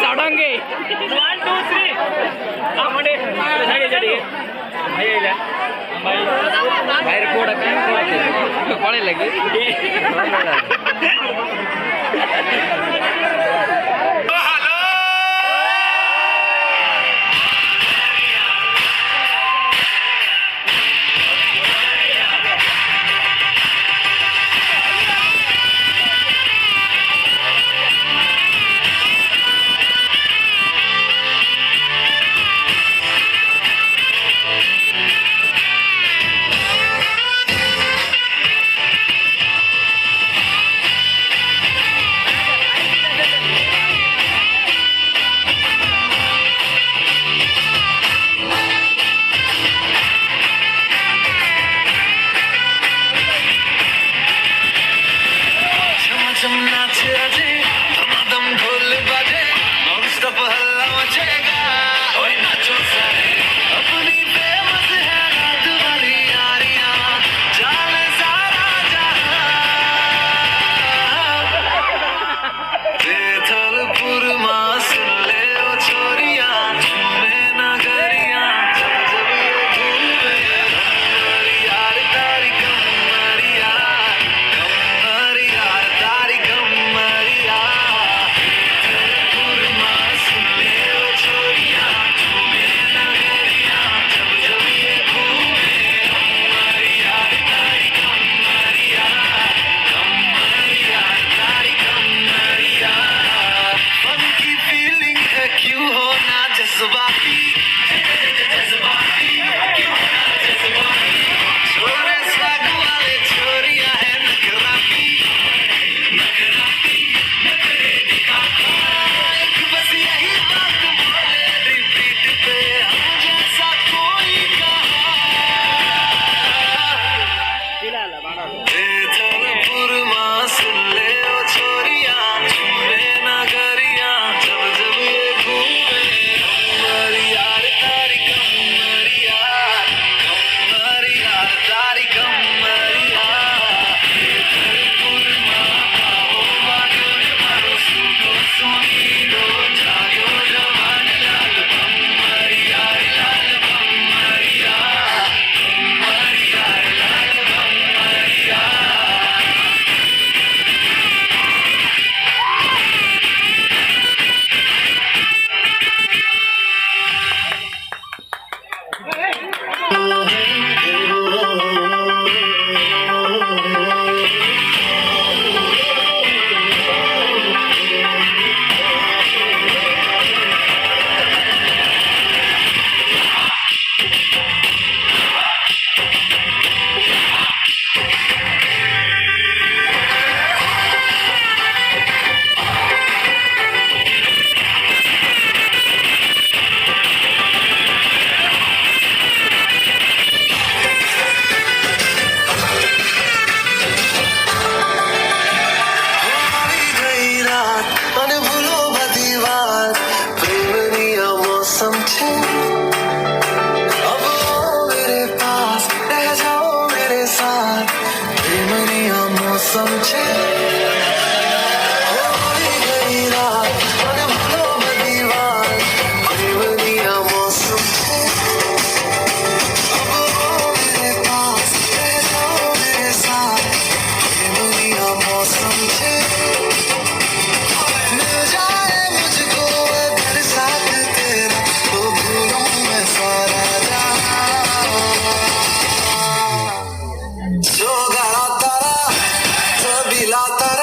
सड़ोगे 1 2 3 बाहर कोड़ा पड़े लगे जो गड़ा तारा तो बिला तारा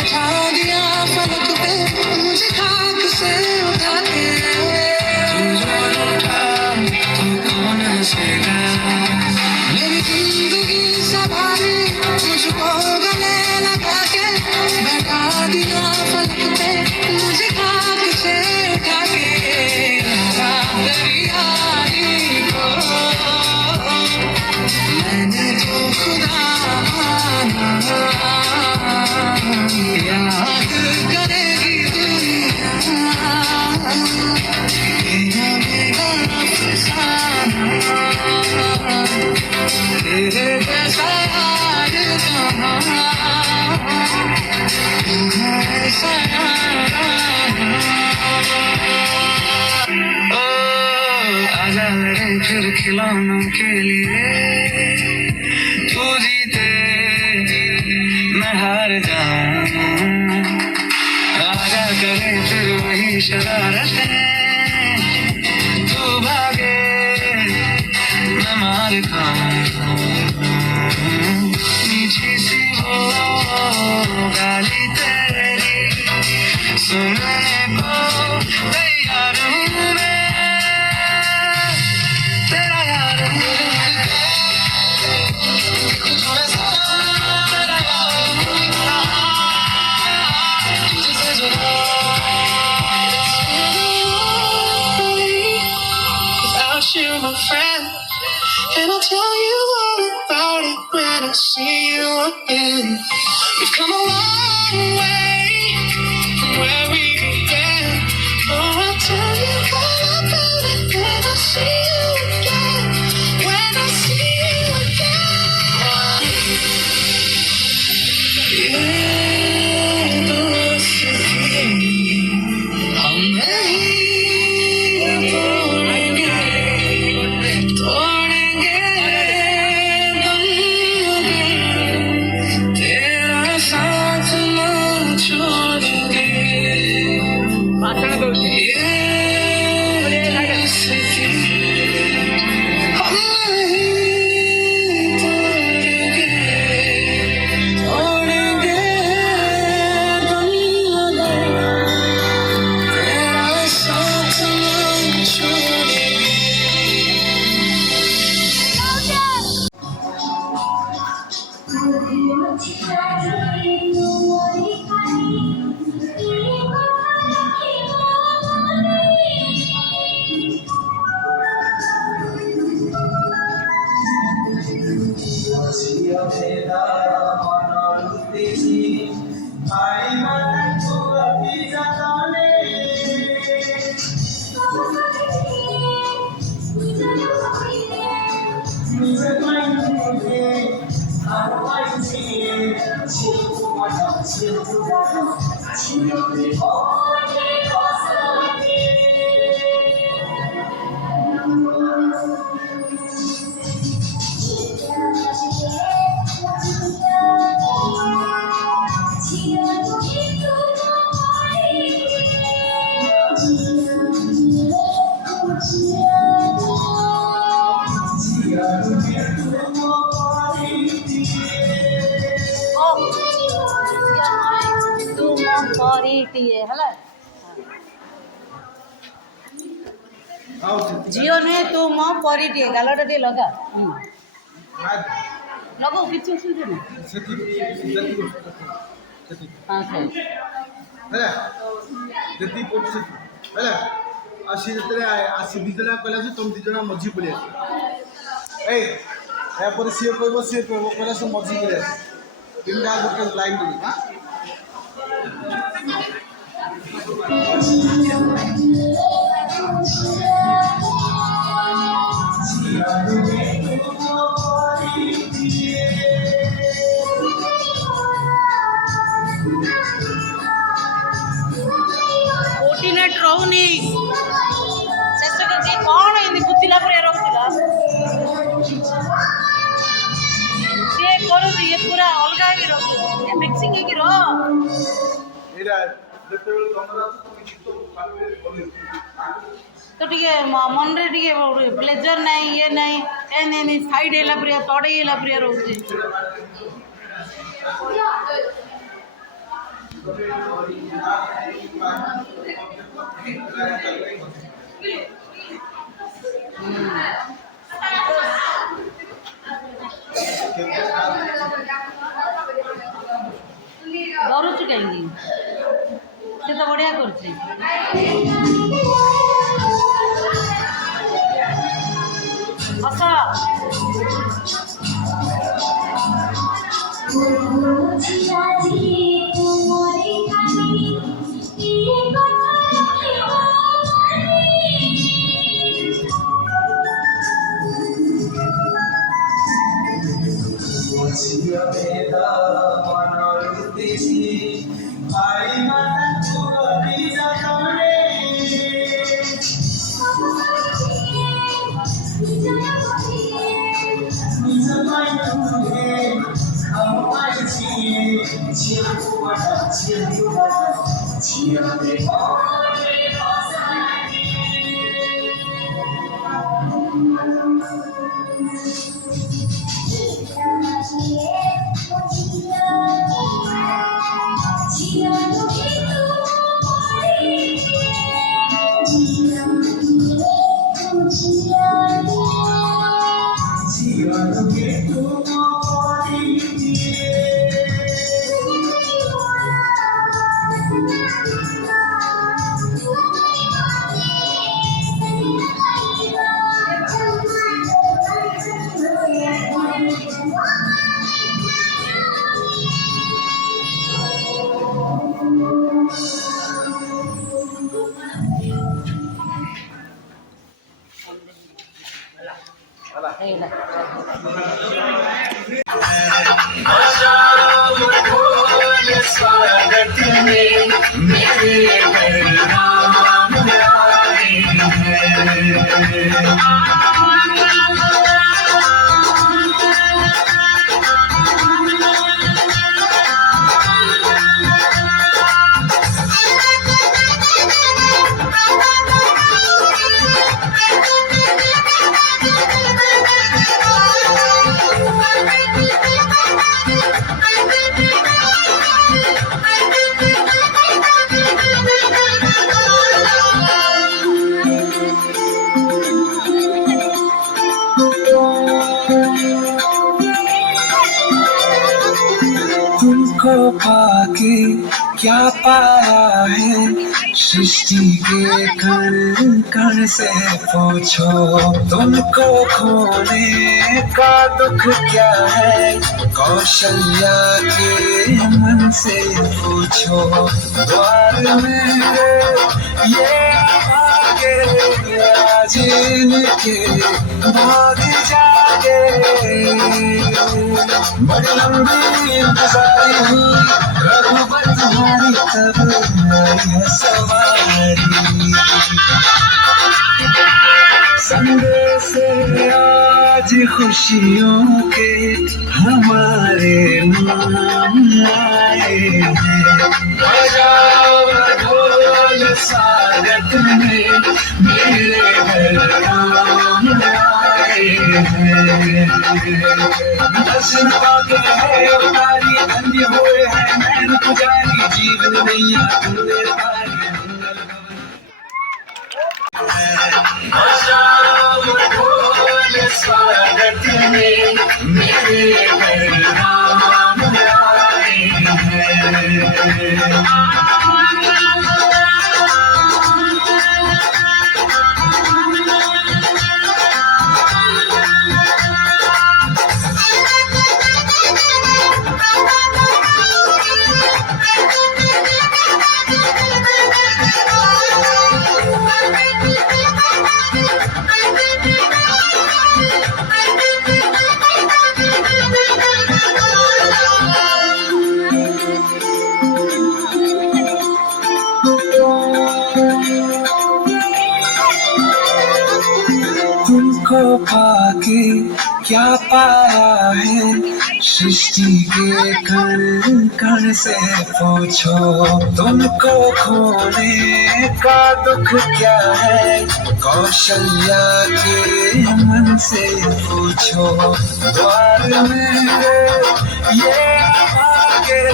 बैठा दिया फलक पे मुझे खाक से उठा के तू जो रूठा तो कौन हंसेगा मेरी जिंदगी संभाली मुझको गले लगा के बैठा दिया फलक पे मुझे खाक से उठा के दरियाई को मैंने तो खुदा माना याद करेगी दुनिया तेरा मेरा अफसाना तेरे जैसा यार कहाँ ऐसा ओ आजा लड़े फिर खिलौनों के लिए तू जीते मैं हार जाऊं आजा करे फिर वही शरारतें तू भागे मैं मार खाऊं मीठी सी वो गाली तेरी सुनने को तैयार हूँ मैं तेरा यार हूँ कुछ वैसा तेरा यार हूँ तुझसे जुदा without you my friend and I'll tell you all about it when I see you again we've come a long way from where we began oh I'll tell you all about it when I see you again when I see you again ये दोस्ती हम नहीं तोड़ेंगे तोड़ेंगे दम तेरा साथ न छोड़ेंगे ये दोस्ती हम नहीं तोड़ेंगे तोड़ेंगे दम तेरा साथ न छोड़ेंगे झियो नुहे तू म परिटिए गालटा टे लगा लगाऊ किसी असुविधा नहीं हाँ सही आसी दिजना कहला तुम दिजना मझी पड़े यापर सी कहला सब मझी पड़े तीन गोटे लाइन देवी हाँ कोऑर्डिनेट रहूनी शेष करके कौन एंदी बुझिला पर रखुला से करू ये पूरा अलगा ही रखु ये मिक्सिंग है कि रो एरा जेतेबेल कमरा किछि तो पावे बोली तो टिके मन रे टिके प्लेजर नहीं ये नहीं एने साइड हेला प्रिय तड़े हेला प्रिय रहउची ଡରୁଛୁ କାହିଁକି? ସେ ତ ବଢ଼ିଆ କରୁଛି। ହସ। तुमको पाके क्या पाया है, सृष्टि के कण कण से पूछो। तुमको खोने का दुख क्या है, कौशल्या के मन से पूछो। द्वार मेरे ये आगे आज इनके भाग जागे। बड़ी लंबी इंतजारी हुई रघुबर तुम्हारी, तब आई है सवारी। संदेश आज खुशियों के हमारे नाम आए हैं। बजाओ ढोल स्वागत में मेरे घर राम आए हैं। दर्शन पाके है उतारी, धन्य हुए हैं नैन पुजारी। जीवन नैया तुमने पारी, स्वागत में मेरे घर राम आए हैं। तुमको पाके क्या पाया है, सृष्टि के कण कण से पूछो, तुमको खोने का दुख क्या है, कौशल्या के मन से पूछो। द्वार मेरे ये आगे,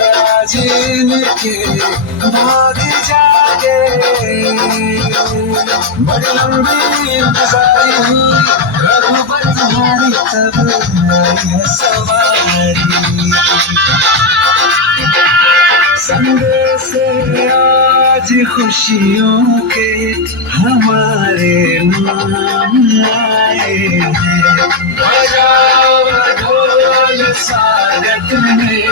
आज इनके भाग जागे। बड़ी लंबी इंतजारी हुई, रघुबर तुम्हारी तब आई है सवारी। संदेश आज खुशियों के हमारे नाम आए हैं। बजाओ ढोल स्वागत में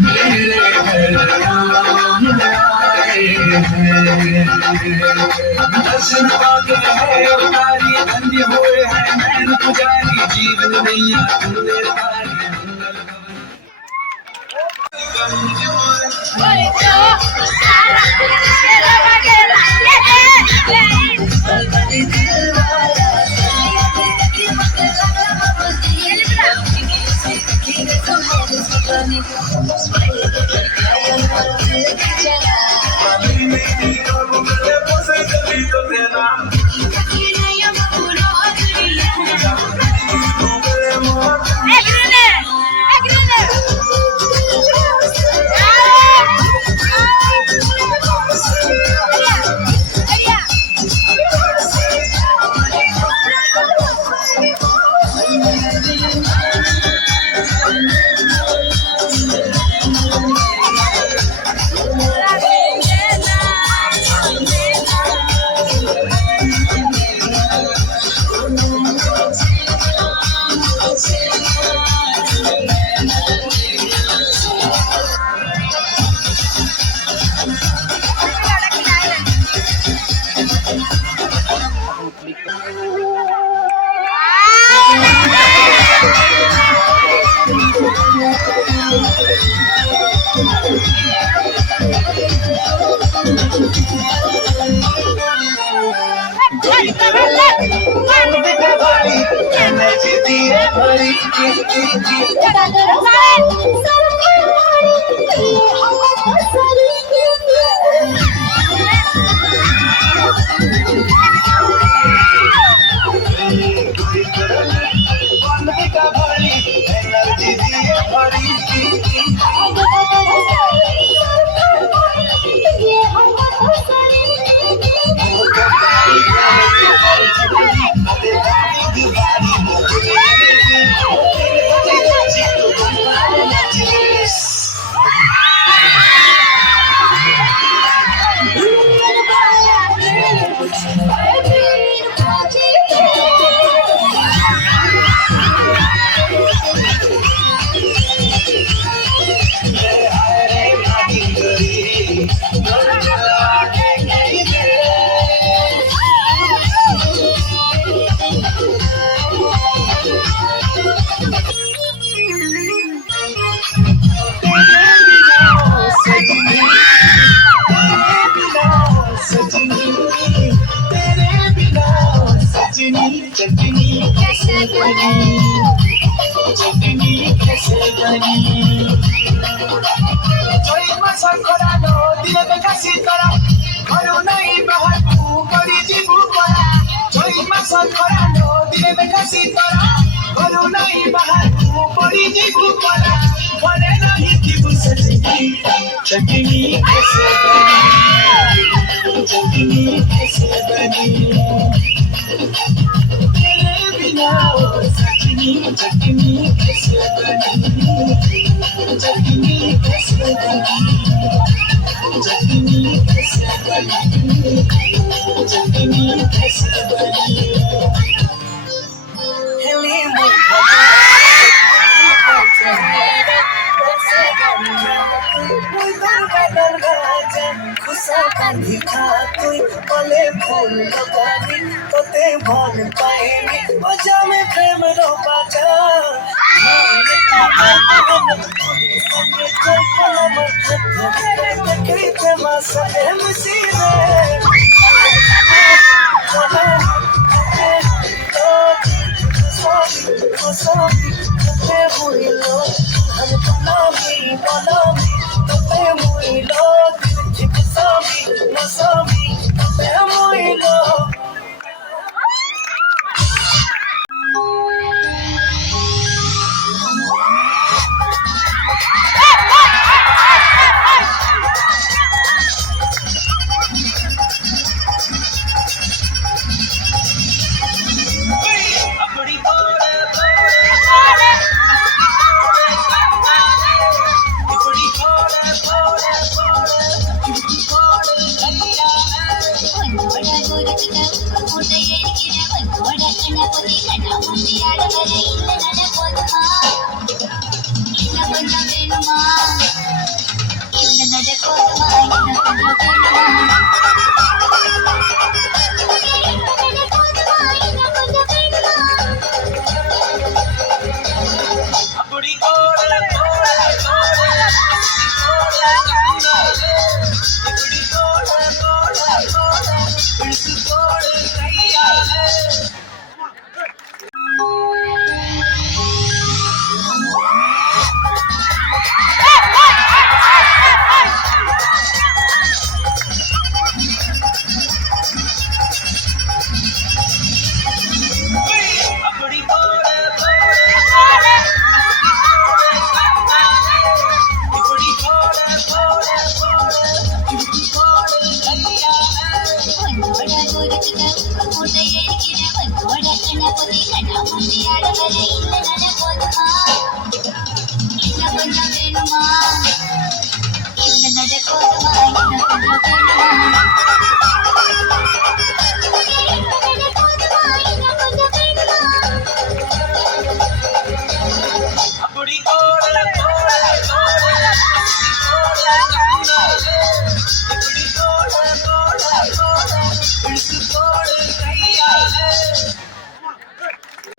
मेरे घर नाम आए हैं। दर्शन पाके है अवतारी, धन्य हुए हैं नैन पुजारी, जीवन नैया तुमने पारी।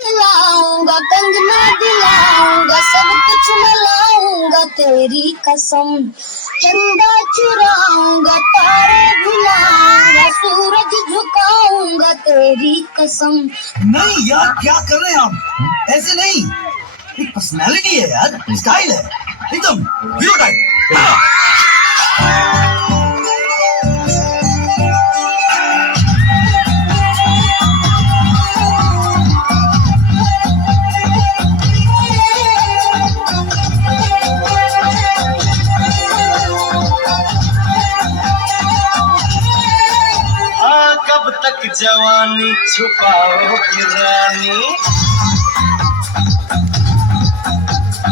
दिलाऊंगा कंगना दिलाऊंगा सब कुछ मैं लाऊंगा तेरी कसम चंदा चुराऊंगा तारे भुलाऊंगा सूरज झुकाऊंगा तेरी कसम। नहीं यार, क्या कर रहे हैं आप? ऐसे नहीं, एक पर्सनालिटी है यार, स्टाइल है एकदम हीरो टाइप। कब तक जवानी छुपाओगी रानी,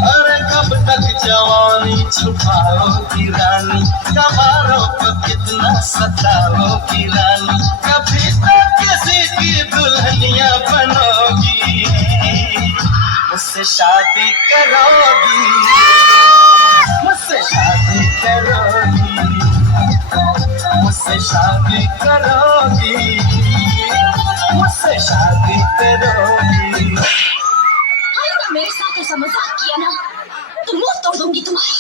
अरे कब तक जवानी छुपाओगी रानी, कबारों को कितना सताओगी रानी, कभी तो किसी की दुल्हनिया बनोगी, मुझसे शादी करोगी, मुझसे शादी करोगी, मुझसे शादी करोगी, मुझसे शादी करोगी। मेरे साथ ऐसा मजाक किया ना तो मुंह तोड़ दूंगी तुम्हारा।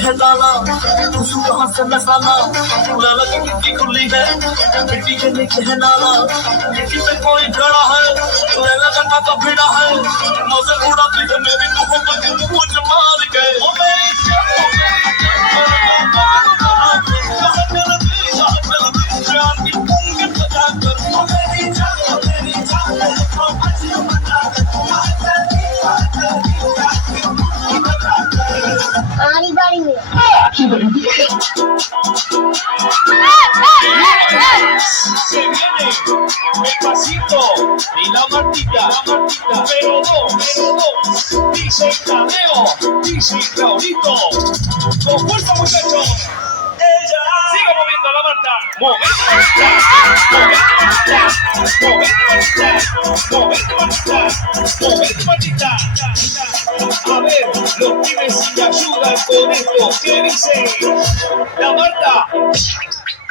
है लाला खुशबू कहाँ से मसाला, लाला की मिट्टी खुली है, मिट्टी के नीचे है नाला, मिट्टी पे कोई खड़ा है, लैला का नाता भिड़ा है, मौसम उड़ाती है मेरी मोहब्बत मुझ मार गए। ओ मेरी आरी बारी में se viene el pasito y la martita, número dos, dice Tadeo, dice Raulito, con fuerza muchachos. Ella sigue moviendo la Marta, moviendo Martita, moviendo Martita, moviendo Martita, moviendo Martita. A ver, los pibes si me ayudan con esto. ¿Qué dice? La Marta.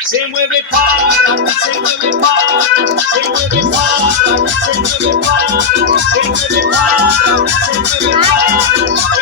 Se mueve pata, se mueve pata, se mueve pata, se mueve pata, se mueve pata, se mueve pata.